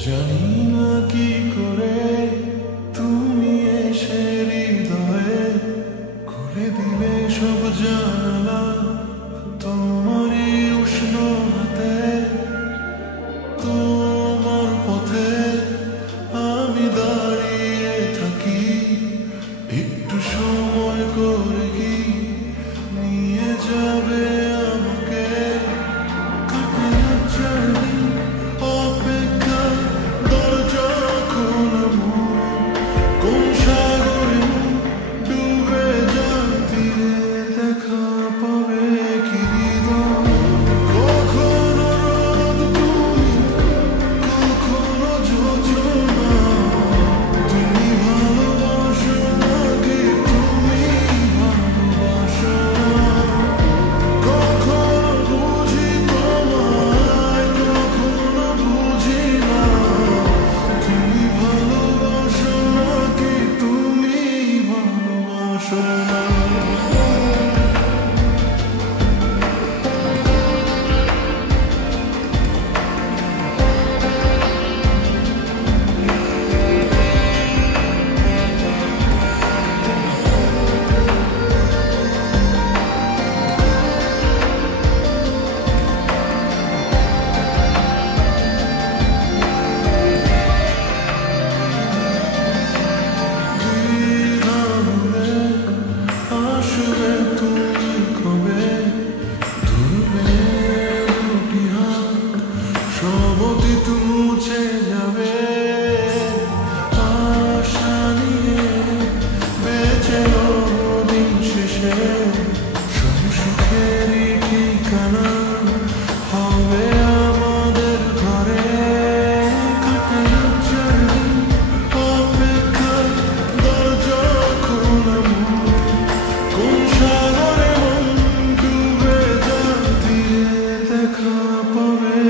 জানি না কি করে তুমি এসে হৃদয়ে খুলে দিলে সব জানালা তোমারই উষ্ণ হাতে। তোমার পথে আমি দাঁড়িয়ে থাকি, একটু সময় করে কি নিয়ে যাবে আমাকে? কাটে না জানি অপেক্ষা, দরজা খোলা মনে, কোন সাগরে ডুবে যান তীরে দেখা পাবে কি হৃদয়? কখনো রোদ তুমি, কখনো যোজনা, তুমি ভালোবাসো নাকি তুমি ভালোবাসো না? কখনো বুঝি তোমায়, কখনো বুঝি না, তুমি ভালোবাসো নাকি তুমি ভালোবাসো না? আসবে তুমি কবে, ধরবে দুটি হাত, সব অতীত মুছে যাবে। আশা নিয়ে বেঁচে দিন শেষে সব সুখেরই ঠিকানা হবে আমাদের ঘরে। কাটে না জানি অপেক্ষা, দরজা খোলা মনে, কোন সাগরে মন ডুবে যান তীরে দেখা পাবে